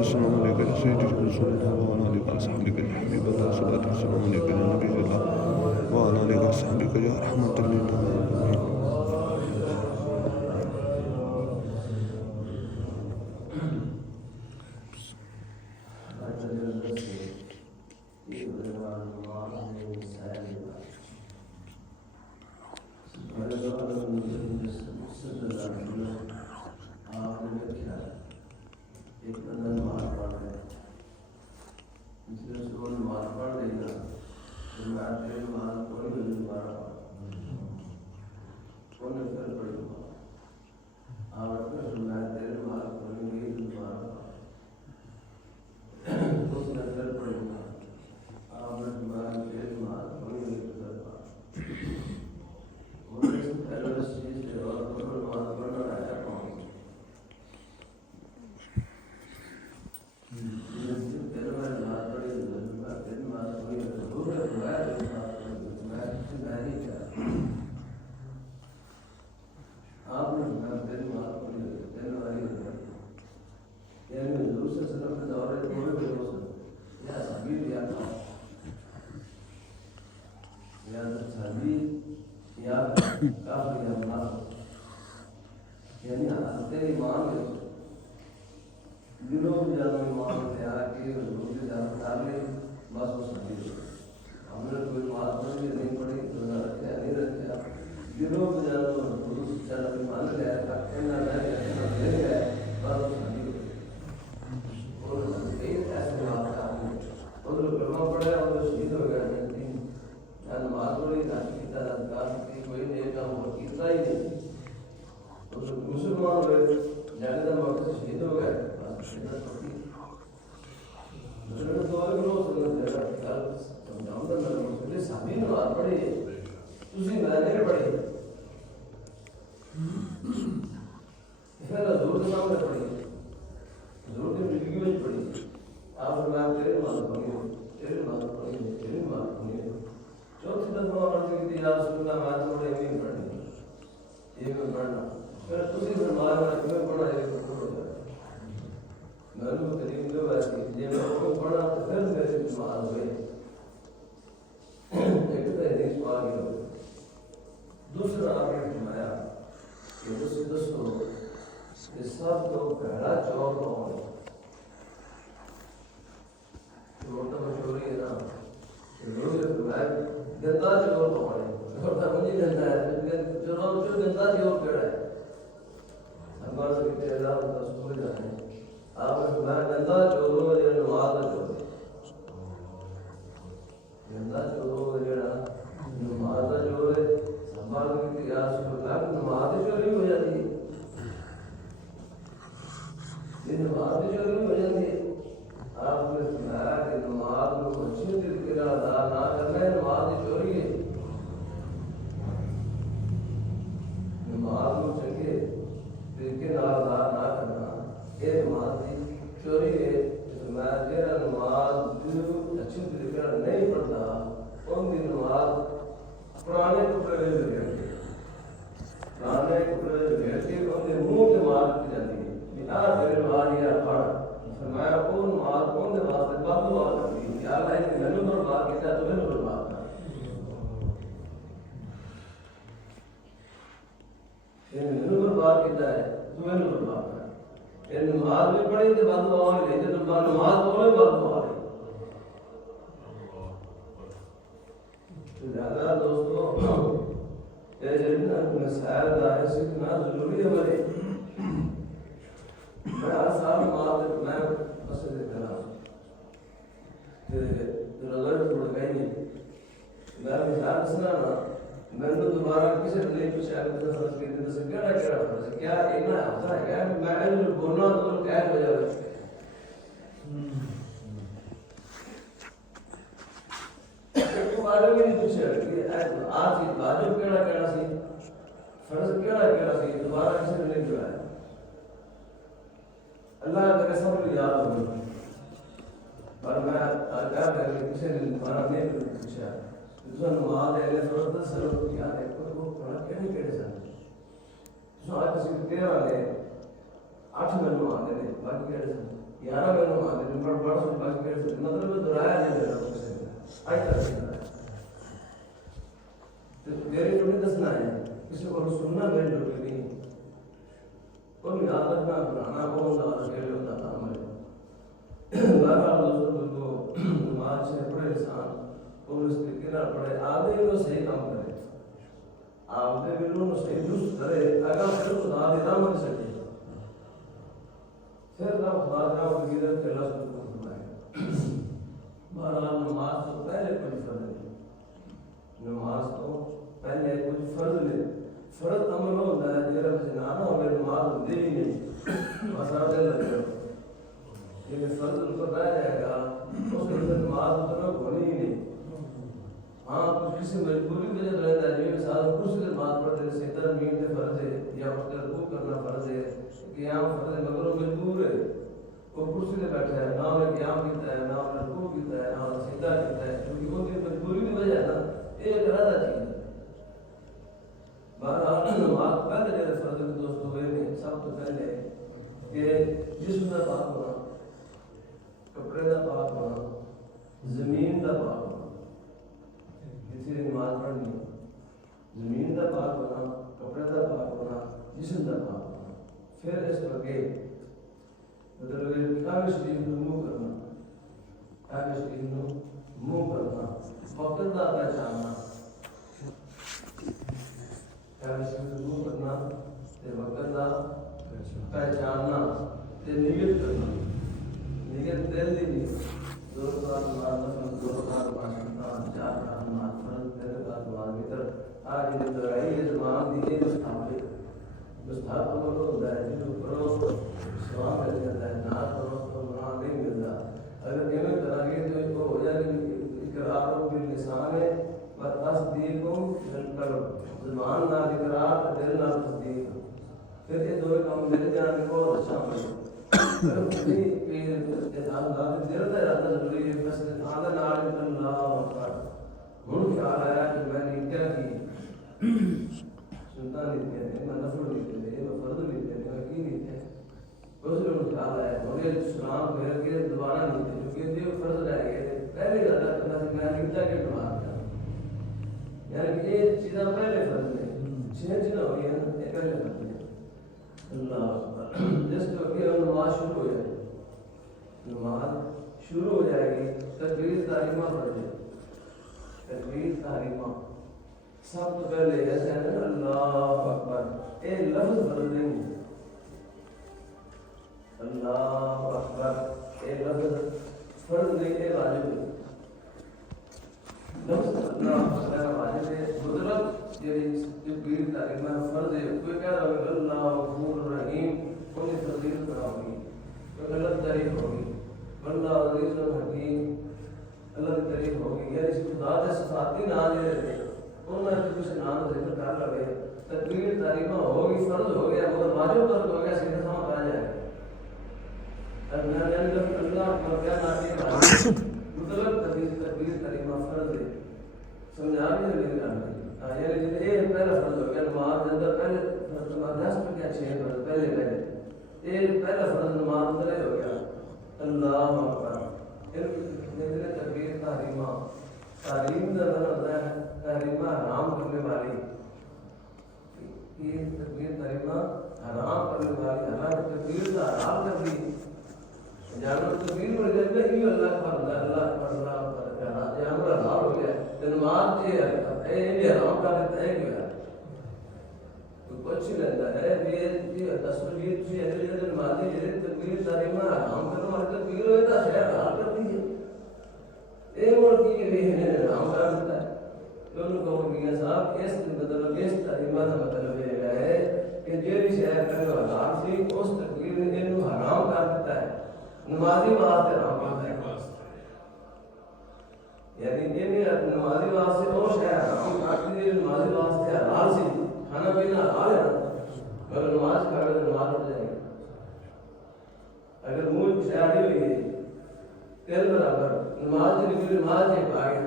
والسلام عليك يا سيدي رسول الله وعلى آلك وصحبك يا حبيب الله والصلاة والسلام عليك يا نبي الله وعلى آلك وصحبك يا رحمة للعالمين. 11 میں نماز دن پر بڑھ سو بچ کے مطلب دہرایا نہیں میرا کچھ آئی کر دیا میری ڈیوٹی دسنا ہے کسی کو سننا میری ڈیوٹی نہیں کوئی یاد رکھنا بنانا کون سا اکیلے ہوتا تھا ہمارے بہرحال دوستوں کو نماز سے پڑھے انسان اور اس طریقے نہ پڑھے آدھے وہ صحیح کام کرے آپ نے بالکل صحیح درست کرے اگر پھر خدا دیتا مت سکے پھر نہ خدا کا وزیر کے اللہ سب کو فرمائے بہرحال نماز تو پہلے کوئی فرض نہیں نماز تو پہلے کچھ فرض نہیں فرض عمل ہوتا ہے جیسا جنانا ہو گیا نماز ہوتی ہی نہیں مسئلہ لگے یہ فرض ان کو رہ جائے گا اس کے اندر نماز اتنا ہونی ہی نہیں ہاں کچھ کسی مجبوری کی وجہ رہتا ہے جیسے مثال کچھ سے نماز پڑھتے ہیں سیدھا مین سے فرض ہے یا اس کا رکوع کرنا فرض ہے قیام فرض ہے مگر وہ مجبور ہے وہ کرسی سے بیٹھا ہے نہ انہیں قیام کیتا ہے نہ انہیں رکوع کیتا ہے نہ انہیں سیدھا کیتا ہے کیونکہ وہ کی مجبوری کی وجہ ہے نا یہ ایک ارادہ چیز ہے بہرحال نماز پہلے جیسے فرض کے دوست ہوئے نے سب تو پہلے کہ جسم کا پاک ہونا کپڑے کا پاک ہونا زمین کا پاک ہونا کسی نے نماز پڑھنی زمین کا پاک ہونا کپڑے کا پاک ہونا جسم کا پاک ہونا پھر اس پر کے مطلب کعبہ شریف کو منہ کرنا کعبہ شریف کو منہ کرنا وقت کا پہچاننا کعبہ شریف کو منہ کرنا وقت کا پہچاننا نیت کرنا نیت دل دی نہیں دو بار نماز دو بار نماز چار بار نماز فرض تیرے بار نماز بھیتر آج یہ درائی یہ زمان دی یہ مستحب عمل ہوتا ہے جو کرو ثواب مل جاتا ہے نہ کرو تو گناہ نہیں ملتا اگر ایویں کریں گے تو اس کو ہو جائے گا اقرار باللسان ہے تصدیق بالقلب زبان نہ اقرار دل نہ تصدیق پھر یہ دو کام مل جانے کو اچھا ملے ہوں خیال آیا کہ میں نے کیا کی سنتا نہیں تھے میں نفل نہیں تھے میں فرض نہیں تھے میں کی نہیں تھے اس نے خیال آیا مجھے سلام پھیر کے دوبارہ نہیں تھے کیونکہ یہ فرض رہ گئے پہلے زیادہ کرنا سے میں نے کیا کہ بنا دیا یعنی کہ یہ چیزیں پہلے فرض نہیں چھ چیزیں ہوئی ہیں یہ پہلے فرض نہیں اللہ جس کو کہ نماز شروع ہو جائے گی نماز شروع ہو جائے گی تکبیر تحریمہ پڑھ جائے تکبیر تحریمہ سب تو پہلے ایسے ہے نا اللہ اکبر اے لفظ فرض نہیں اللہ اکبر اے لفظ فرض نہیں اے واجب نہیں لفظ اللہ اکبر واجب ہے مطلب یہ تکبیر تحریمہ فرض ہے کوئی کہہ رہا ہے اللہ غفور رحیم کوئی تفضیل کرا ہوگی کوئی غلط تعریف ہوگی اللہ عزیز الحکیم اللہ کی تعریف ہوگی یعنی اس خدا کے صفاتی نام لے رہے ہیں انہوں نے کچھ نام ذکر کر لگے تکبیر تحریمہ ہوگی فرض ہو گیا مگر واجب پر ہو گیا سیدھا سمجھ آ جائے اللہ اکبر کیا ناطق مطلب تکبیر تحریمہ فرض ہے سمجھا بھی نہیں کرنا یعنی یہ پہلا فرض ہو گیا نماز کے اندر پہلے دس میں کیا چھ فرض پہلے یہ پہلا فرض نماز اندر ہو گیا اللہ اکبر پھر تکبیر تحریمہ تحریم کا مطلب ہوتا ہے تحریمہ حرام کرنے والی یہ تکبیر تحریمہ حرام کرنے والی حالانکہ تکبیر کا حرام کر دی جانور تکبیر پڑھ جاتے ہیں اللہ اکبر اللہ اکبر جانور حرام ہو گیا نماز یہ حرام کر دیتا ہے کیا کچھ لیتا ہے یہ تصویر سے ایسے نمازی جیسے تکبیر تحریمہ حرام کرنے والے تکبیر ہوتا ہے حرام کر دی ایک اور کی لیے حرام کر دیتا ہے دونوں کو میاں صاحب اس مطلب اس تحریمہ کا مطلب یہ ہے کہ جو بھی شہر کرنے حرام سی اس تکبیر نے انہوں حرام کر دیتا ہے نمازی واسطے حرام کرتا ہے یعنی یہ نمازی واسطے وہ شہر حرام کرتی ہے نمازی واسطے حلال سی کھانا پینا حلال ہے مگر نماز کرے تو نماز اٹھ جائے گی اگر منہ شہری ہوئی ہے تیل برابر نماز نکلی نماز نہیں پا گیا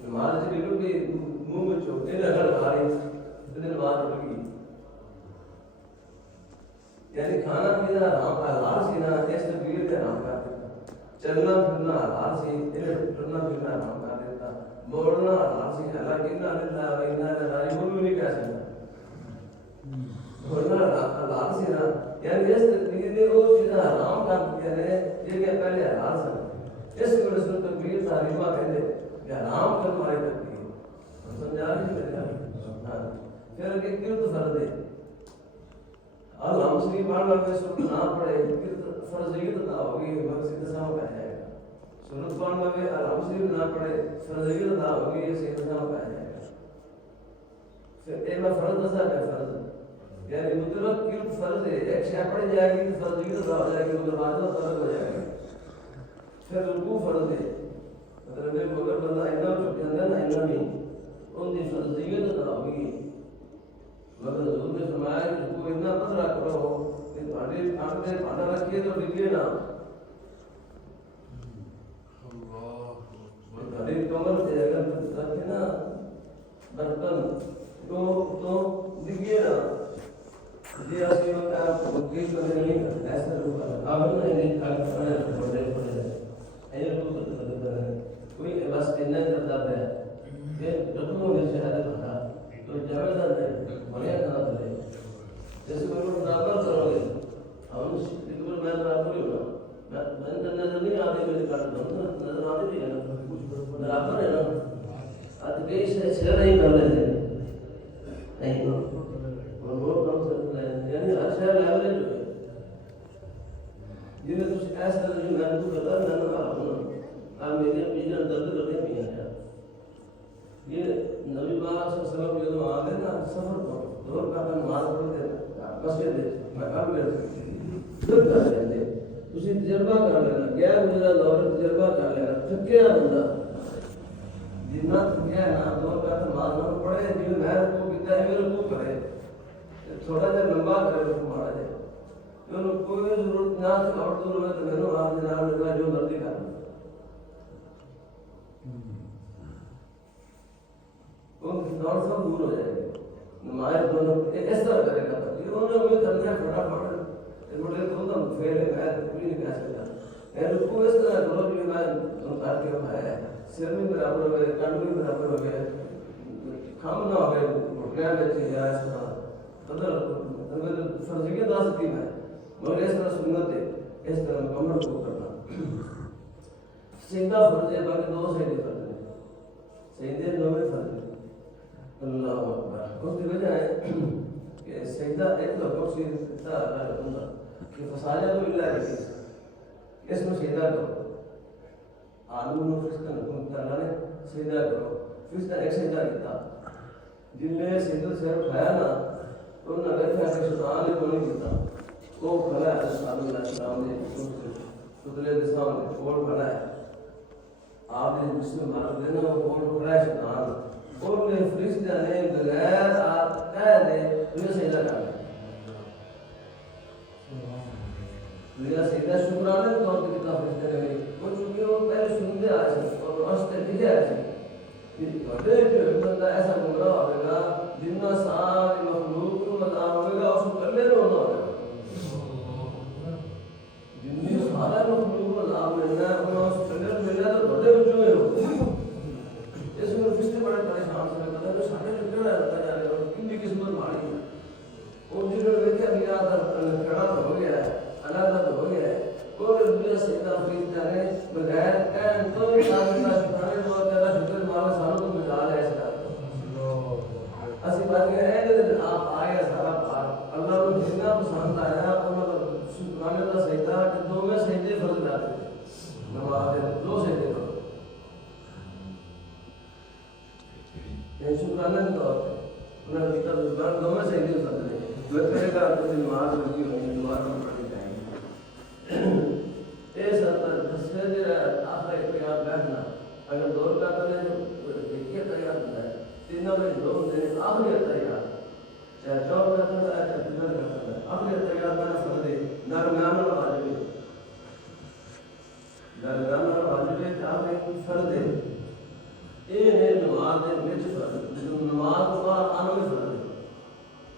نماز نکل کے منہ میں چوکے نہ گھر بھاری تو نماز اٹھ گئی یعنی کھانا پینا حرام حلال سی نہ اس تکبیر چلنا پھرنا حلال سی انہیں ٹرنا پھرنا حرام کر دیتا بولنا حلال سی حالانکہ انہاں نے وینا لڑائی وہ بھی نہیں کہہ سکتا بولنا حلال سی نا یعنی اس تقریر نے وہ چیزیں حرام کر دیا نے یہ کہ پہلے حلال سن اس کو رسول تقریر تعلیمہ کہتے کہ حرام کر مارے تقریر سمجھا نہیں میرے گا پھر کہ کیوں تو فرض ہے اللہ مسلم پڑھنا میں سنت نہ پڑھے فرضیت ادا ہوگی مگر سیدھا سامنے آ جائے گا سنت پڑھنا میں اللہ مسلم نہ پڑھے فرضیت ادا ہوگی یہ سیدھا سامنے آ جائے گا پھر ایک فرض دسا ہے فرض یعنی مطلق کیوں فرض ہے ایک شے پڑھ جائے گی تو فرضیت ادا ہو جائے گی مگر واجب فرض ہو جائے گا پھر رکوع فرض ہے مطلب میں مگر بندہ اتنا چھپ جاتا ہے نا اتنا نہیں ان کی فرضیت ادا ہوگی مگر حضور نے فرمایا کہ کوئی اتنا پتھرا کرو کہ تھوڑے کھانے سے پانا رکھیے تو ڈگے نا تھوڑی کمر سے اگر رکھے نا برتن تو ڈگے نا جی اسی وقت مکیش کو نہیں کرتا ایسا روپا آپ نہیں کھانے پڑے ایسا روپا کوئی بس اتنا کرتا ہے کہ رقموں میں شہادت ہوتا تو جبردست ہے بڑھیا کھانا چلے جیسے کوئی برابر کرو گے ہم میں برابر ہی ہونا میں نظر نہیں آتی میرے کاٹ نظر آتی ہے نا برابر ہے نا آج کئی سے شہر نہیں کر لیتے نہیں اور وہ کم سکتا ہے یعنی اچھا لیوریج ہے جنہیں کچھ ایسا جو میں تو کرتا میں نے کہا اپنا آپ میرے پیچھے درد کرتے بھی ہیں یہ نبی پاک صلی اللہ علیہ وسلم جو آتے نا سفر کو دور کا نماز پڑھتے مسجد میں کام میں دور کر لیتے اسی تجربہ کر لینا کیا گزرا دور تجربہ کر لینا تھکیا بندہ جتنا تھکیا نا دور کا نماز نہ پڑھے جو میں رکوع کیتا ہے میرے رکوع کرے تھوڑا سا لمبا کرے رکوع مارا جائے جو کوئی ضرورت نہ تھی اور ضرورت میں نے آپ جناب جو مرضی کر دور سب دور ہو جائے گا نمائش دونوں اس طرح کرے گا یہ انہوں نے کرنا ہے فٹافٹ بڑے تو ہم فیل ہے میں کوئی نہیں کہہ سکتا میں رکوع اس طرح کرو جو میں کر کے اٹھایا ہے سر بھی برابر ہو گئے کان بھی برابر ہو گئے کھم نہ ہو گئے گھٹنے بیٹھے یا اس طرح بدل فرضیت آ سکتی ہے مگر اس طرح سنت ہے اس طرح مکمل کو کرنا سیدھا فرض ہے باقی دو سیدھے فرض ہیں سیدھے دو میں فرض ہے اللہ اکبر اس کی وجہ ہے کہ سجدہ ایک تو کرسی دیتا اللہ بندہ کہ فساجہ تو اللہ کی اس میں سجدہ کرو آدم نے فرشتہ حکم کیا اللہ نے سجدہ کرو فرشتہ ایک سجدہ کیتا جن نے سجدہ سے اٹھایا نا تو انہوں نے بیٹھا کہ شیطان نے کو نہیں دیتا وہ کھڑا ہے آدم علیہ السلام نے پتلے کے سامنے کھول کھڑا ہے آپ نے جس میں مارک دینا وہ کھول کھڑا ہے شیطان اور نے فرشتہ نے بغیر آپ کہہ دے انہیں سجدہ کر لیا سجدہ شکرانے طور پر کتاب فرشتہ نے وہ چونکہ وہ پہلے سنتے آئے تھے اور واسطے لکھے آئے تھے بڑے جو بندہ ایسا گمراہ ہوگا جنہ ساری مخلوق کو مدام ہوگا اس کو کرنے رونا ہوگا جنہی سارا مخلوق کو مدام ملنا ہے انہوں اس کرنے ملنا تو بڑے بچوں میں ہو اس میں فرشتے بڑے پریشان سے پتہ ہے سارے لکھنا رہتا ہے یار کن بھی قسمت ماری ہے اور جنہوں نے دیکھا میرا کھڑا تو ہو گیا ہے علیحدہ تو ہو گیا ہے کوئی دنیا سجدہ فرشتہ نے بغیر کہن تو بھی اللہ شکرانے بہت زیادہ شکر مالا ساروں کو مجال ہے اس کا اسی بات یہ ہے کہ آپ آئے سارا پار اللہ کو جتنا پسند آیا انہوں نے شکرانے کا سجدہ کہ دو میں سجدے فرض ڈالے تھے نماز دو سجدے فرض یہ شکرانے کے طور پہ انہوں نے کتاب زبان دو میں سجدے فرض لے میں کہے گا کہ نماز لگی ہوئی دعا میں پڑھی جائیں گی اس سجدے آخر اختیار بیٹھنا اگر دور کا کرے تو ایک تیار ہوتا ہے تینوں میں دو دن آخری تیار چاہے چور کرتا ہے چاہے تیار کرتا ہے آخری تیار کرنا فرض ہے درمیان اور واجب ہے درمیان اور واجب ہے آخری فرض ہے یہ نماز ہے وچ فرض نماز کو آنا میں